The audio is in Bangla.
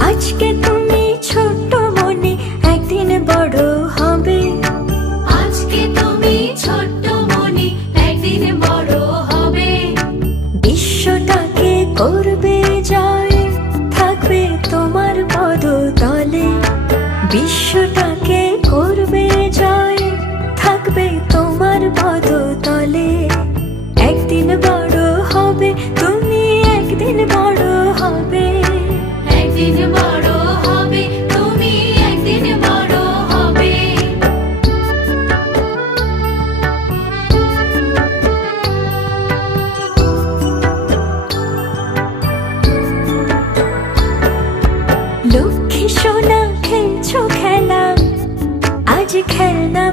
আজকে তুমি ছোট্ট মনে একদিন বড় হবে। আজকে তুমি ছোট্ট মনে একদিন বড় হবে। বিশ্বটাকে করবে জয়, থাকবে তোমার পদতলে। বিশ্বটাকে করবে জয়, থাকবে তোমার পদতলে। একদিন বড় হবে তুমি, একদিন বড় হবে। একদিন বড় হবে তুমি, একদিন বড় হবে। লক্ষ্মী সোনা খেলছো খেলা, আজ খেলনা